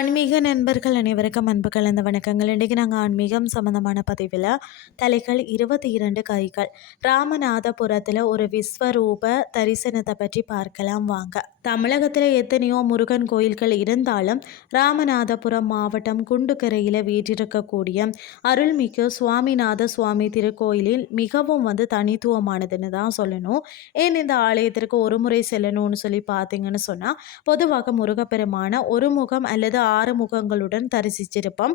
ஆன்மீக நண்பர்கள் அனைவருக்கும் அன்பு கலந்த வணக்கங்கள். இன்றைக்கி நாங்கள் ஆன்மீகம் சம்மந்தமான பதிவில் தலைகள் 22 கைகள் ராமநாதபுரத்தில் ஒரு விஸ்வரூப தரிசனத்தை பற்றி பார்க்கலாம் வாங்க. தமிழகத்தில் எத்தனையோ முருகன் கோயில்கள் இருந்தாலும் ராமநாதபுரம் மாவட்டம் குண்டுக்கரையில் வீற்றிருக்கக்கூடிய அருள்மிகு சுவாமிநாத சுவாமி திருக்கோயிலில் மிகவும் தனித்துவமானதுன்னு தான் சொல்லணும். ஏன் இந்த ஆலயத்திற்கு ஒரு முறை செல்லணும்னு சொல்லி பார்த்தீங்கன்னு சொன்னால், பொதுவாக முருகப்பெருமான ஒரு முகம் அல்லது 6 முகங்களுடன் தரிசிச்சிருப்போம்.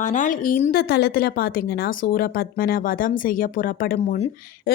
ஆனால் இந்த தளத்தில் பார்த்தீங்கன்னா சூரபத்மனை வதம் செய்ய புறப்படும் முன்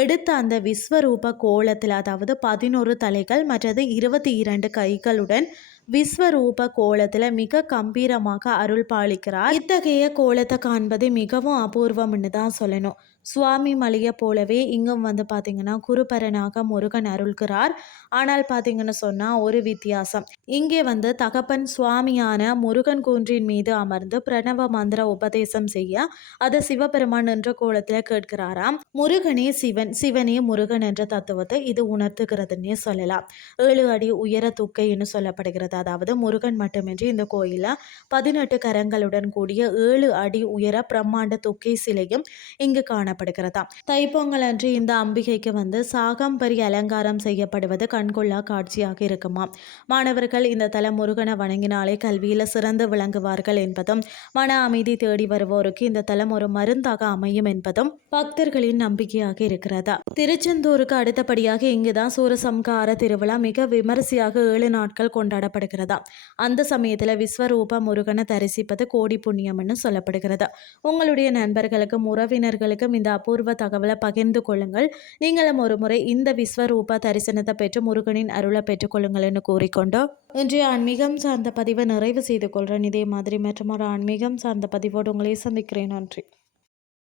எடுத்த அந்த விஸ்வரூப கோலத்தில், அதாவது 11 தலைகள் மற்றது 22 கைகளுடன் விஸ்வரூப கோலத்தில் மிக கம்பீரமாக அருள் பாலிக்கிறார். இத்தகைய கோலத்தை காண்பது மிகவும் அபூர்வம்னு தான் சொல்லணும். சுவாமி மலையை போலவே இங்கும் பார்த்தீங்கன்னா குருபரனாக முருகன் அருள்கிறார். ஆனால் பார்த்தீங்கன்னு சொன்னால் ஒரு வித்தியாசம். இங்கே தகப்பன் சுவாமியான முருகன் கூன்றின் மீது அமர்ந்து பிரணவ மந்திர உபதேசம் செய்ய அதை சிவபெருமான் என்ற கோலத்தில் கேட்கிறாராம். முருகனே சிவன், சிவனே முருகன் என்ற தத்துவத்தை இது உணர்த்துகிறதுன்னே சொல்லலாம். 7 அடி உயர துக்கைன்னு சொல்லப்படுகிறது. அதாவது முருகன் மட்டுமின்றி இந்த கோயில 18 கரங்களுடன் கூடிய 7 அடி உயர பிரம்மாண்ட துக்கை சிலையும் இங்கு காணப்படுகிறதாம். தைப்பொங்கல் அன்று இந்த அம்பிகைக்கு சாகம்பரி அலங்காரம் செய்யப்படுவது கண்கொள்ளா காட்சியாக இருக்குமா. மாணவர்கள் இந்த தல முருகனை வணங்கினாலே கல்வியில சிறந்து விளங்குவார்கள் என்பதும், மன அமைதி தேடி வருவோருக்கு இந்த தலம் ஒரு மருந்தாக அமையும் என்பதும் பக்தர்களின் நம்பிக்கையாக இருக்கிறதா. திருச்செந்தூருக்கு அடுத்தபடியாக இங்குதான் சூரசம்கார திருவிழா மிக விமரிசையாக 7 நாட்கள் கொண்டாடப்படுகிறதா. அந்த சமயத்தில் விஸ்வரூப முருகனை தரிசிப்பது கோடி புண்ணியம்னு சொல்லப்படுகிறது. உங்களுடைய நண்பர்களுக்கும் உறவினர்களுக்கும் இந்த அபூர்வ தகவலை பகிர்ந்து கொள்ளுங்கள். நீங்களும் ஒரு முறை இந்த விஸ்வரூப தரிசனத்தை பெற்று முருகனின் அருளை பெற்றுக்கொள்ளுங்கள் என்று கூறிக்கொண்டு இன்றைய ஆன்மீகம் சார்ந்த பதிவை நிறைவு செய்து கொள்கிறேன். இதே மாதிரி மற்றும் ஒரு ஆன்மீகம் சார்ந்த பதிவோடு உங்களை சந்திக்கிறேன். நன்றி.